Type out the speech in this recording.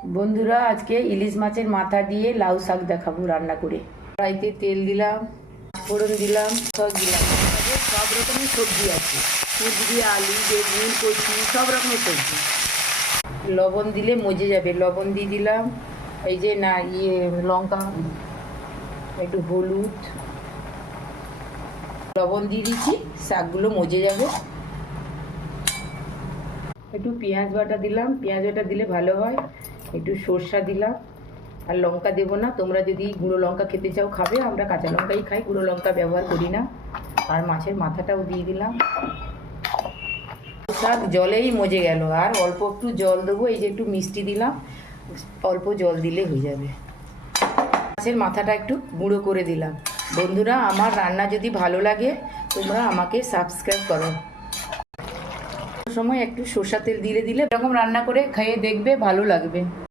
বন্ধুরা, আজকে ইলিশ মাছের মাথা দিয়ে লাউ শাক দেখাবো রান্না করে। কড়াইতে তেল দিলাম, ফোড়ন দিলাম, সব দিলাম। সব রকমের সবজি আছে, কুঁদরি, আলু, বেগুন, কচি, সব রকমের সবজি। লবণ দিলে মজে যাবে, লবণ দিয়ে দিলাম। এই যে না লঙ্কা, একটু হলুদ, লবণ দিয়ে দিচ্ছি, শাকগুলো মজে যাবে। একটু পেঁয়াজ বাটা দিলাম, পেঁয়াজ বাটা দিলে ভালো হয়। একটু সর্ষা দিলাম, আর লঙ্কা দেবো না। তোমরা যদি গুঁড়ো লঙ্কা খেতে চাও খাবে, আমরা কাঁচা লঙ্কাই খাই, গুঁড়ো লঙ্কা ব্যবহার করি না। আর মাছের মাথাটাও দিয়ে দিলাম। শাক জলেই মজে গেল, আর অল্প একটু জল দেবো। এই যে একটু মিষ্টি দিলাম, অল্প জল দিলে হয়ে যাবে। মাছের মাথাটা একটু গুঁড়ো করে দিলাম। বন্ধুরা, আমার রান্না যদি ভালো লাগে তোমরা আমাকে সাবস্ক্রাইব করো। সময় একটু সরষা তেল দিয়ে দিলে এরকম রান্না করে খেয়ে দেখবে, ভালো লাগবে।